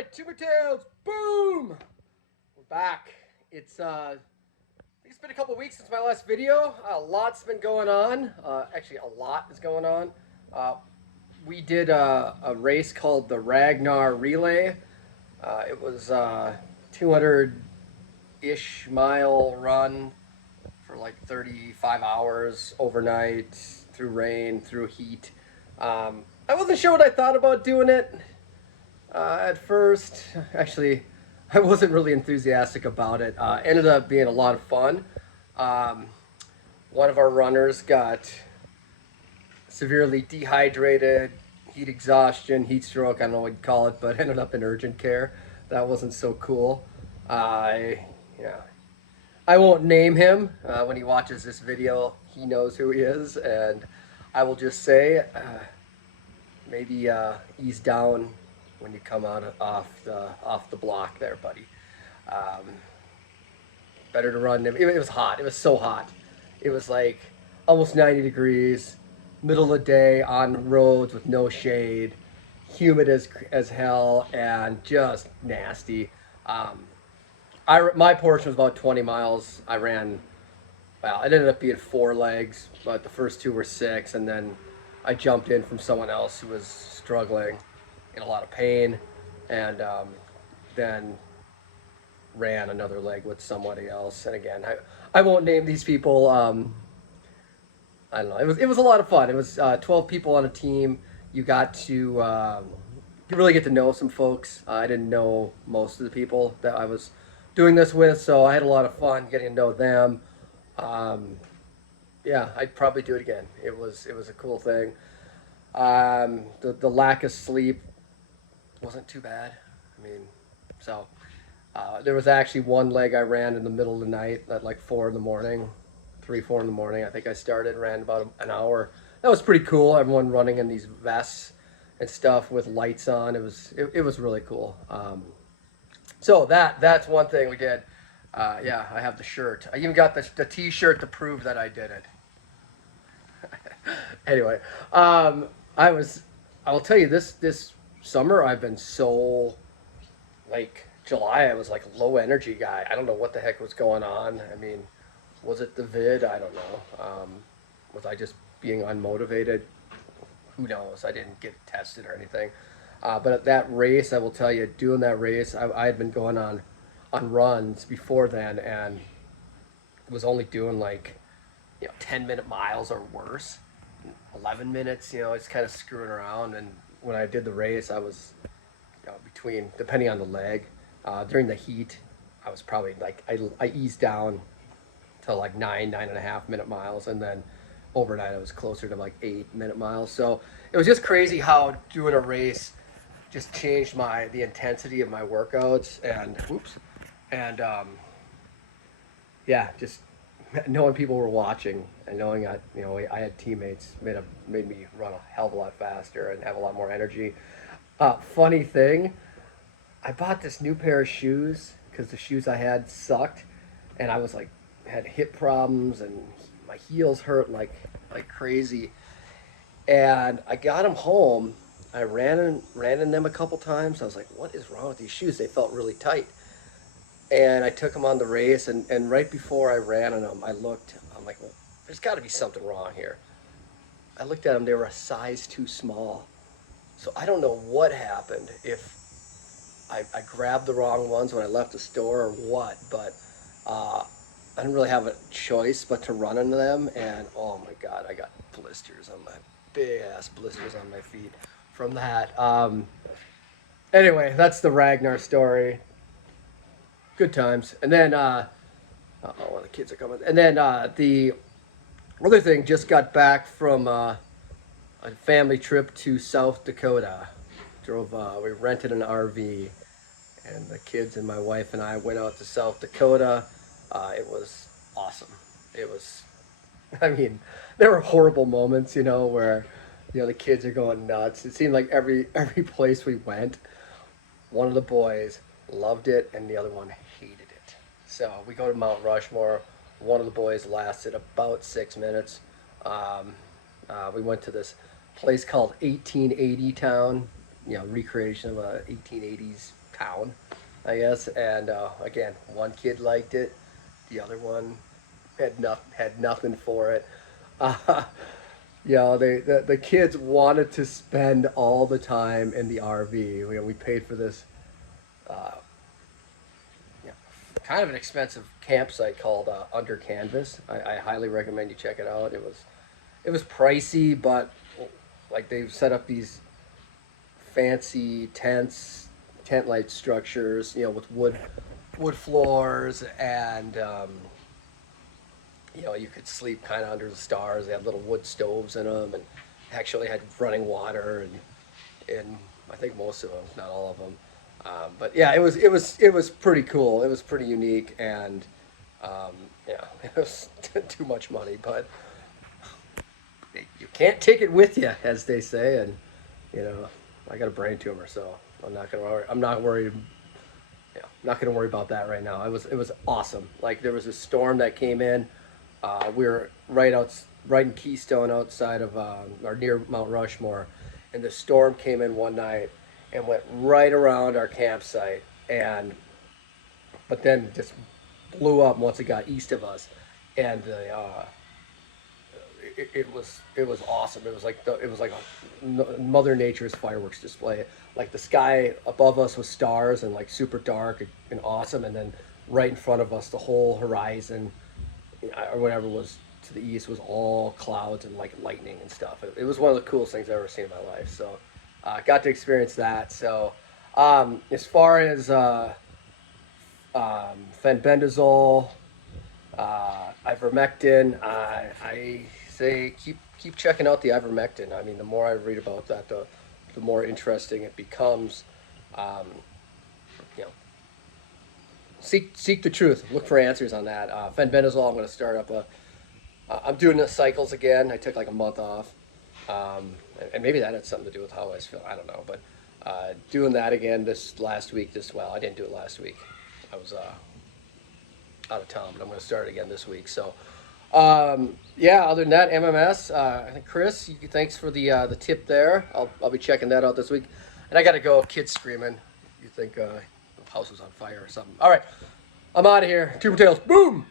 right, Tumor Tales, boom! We're back. It's been a couple weeks since my last video. A lot's been going on. Actually, a lot is going on. We did a race called the Ragnar Relay. It was 200-ish mile run for like 35 hours overnight, through rain, through heat. I wasn't sure what I thought about doing it. At first, actually, I wasn't really enthusiastic about it. Ended up being a lot of fun. One of our runners got severely dehydrated, heat exhaustion, heat stroke, I don't know what you'd call it, but ended up in urgent care. That wasn't so cool. Yeah, I won't name him. When he watches this video, he knows who he is, and I will just say, maybe ease down when you come out off the block there, buddy. Better to run. It was hot. It was so hot. It was like almost 90 degrees, middle of the day on roads with no shade, humid as hell, and just nasty. My portion was about 20 miles. I ran, well, it ended up being 4 legs, but the first 2 were 6, and then I jumped in from someone else who was struggling, in a lot of pain, and then ran another leg with somebody else. And again, I won't name these people. I don't know. It was a lot of fun. It was 12 people on a team. You got to you really get to know some folks. I didn't know most of the people that I was doing this with, so I had a lot of fun getting to know them. Yeah, I'd probably do it again. It was a cool thing. The lack of sleep wasn't too bad. I mean, so there was actually one leg I ran in the middle of the night at like 4 in the morning, 3, 4 in the morning. I think I started, ran about an hour. That was pretty cool. Everyone running in these vests and stuff with lights on. It was really cool. So that's one thing we did. Yeah, I have the shirt. I even got the t-shirt to prove that I did it. Anyway, I will tell you, this summer I've been so, like, July I was like low energy guy. I don't know what the heck was going on. I mean, was it the vid? I don't know. Was I just being unmotivated? Who knows? I didn't get tested or anything. But at that race, I will tell you, doing that race, I had been going on runs before then, and was only doing like 10-minute miles or worse, 11 minutes. It's kind of screwing around. And when I did the race, I was between, depending on the leg, during the heat, I was probably like, I eased down to like 9.5 minute miles, and then overnight I was closer to like 8-minute miles. So it was just crazy how doing a race just changed the intensity of my workouts, and yeah, just knowing people were watching and knowing I had teammates made me run a hell of a lot faster and have a lot more energy. Funny thing, I bought this new pair of shoes because the shoes I had sucked, and I was like, had hip problems and my heels hurt like crazy. And I got them home. I ran in them a couple times. I was like, what is wrong with these shoes? They felt really tight. And I took them on the race, and right before I ran in them, I'm like, well, there's got to be something wrong here. I looked at them, they were a size too small. So I don't know what happened, if I grabbed the wrong ones when I left the store or what, but I didn't really have a choice but to run into them, and oh my God, I got big ass blisters on my feet from that. Anyway, that's the Ragnar story. Good times. And then, the kids are coming. And then the other thing, just got back from a family trip to South Dakota. We rented an RV, and the kids and my wife and I went out to South Dakota. It was awesome. I mean, there were horrible moments, where, the kids are going nuts. It seemed like every place we went, one of the boys loved it and the other one hated it. So we go to Mount Rushmore. One of the boys lasted about 6 minutes. We went to this place called 1880 Town. recreation of a 1880s town, I guess. And again, one kid liked it, the other one had nothing for it. Uh, the kids wanted to spend all the time in the RV. We paid for this uh, kind of an expensive campsite called Under Canvas. I highly recommend you check it out. It was pricey, but like they've set up these fancy tent light structures, with wood floors, and you could sleep kind of under the stars. They had little wood stoves in them, and actually had running water, and I think most of them, not all of them. But yeah, it was pretty cool. It was pretty unique, and it was too much money, but you can't take it with you, as they say, and I got a brain tumor, so I'm not gonna worry. I'm not worried. Not gonna worry about that right now. It was awesome. Like there was a storm that came in. We were right in Keystone, outside of or near Mount Rushmore, and the storm came in one night and went right around our campsite, but then just blew up once it got east of us, and it was awesome. It was like Mother Nature's fireworks display. Like the sky above us was stars and like super dark and awesome, and then right in front of us, the whole horizon, or whatever was to the east, was all clouds and like lightning and stuff. It was one of the coolest things I've ever seen in my life. So got to experience that. So as far as fenbendazole, ivermectin, I say keep checking out the ivermectin. I mean, the more I read about that, the more interesting it becomes. You know, seek the truth. Look for answers on that. Fenbendazole, I'm going to start up I'm doing the cycles again. I took like a month off, and maybe that had something to do with how I was feeling. I don't know, but doing that again this last week. I didn't do it last week. I was out of town, but I'm going to start it again this week. So, yeah. Other than that, MMS. I think Chris, thanks for the tip there. I'll be checking that out this week. And I got to go. Kids screaming. You think the house is on fire or something? All right, I'm out of here. Tumor Tales. Boom.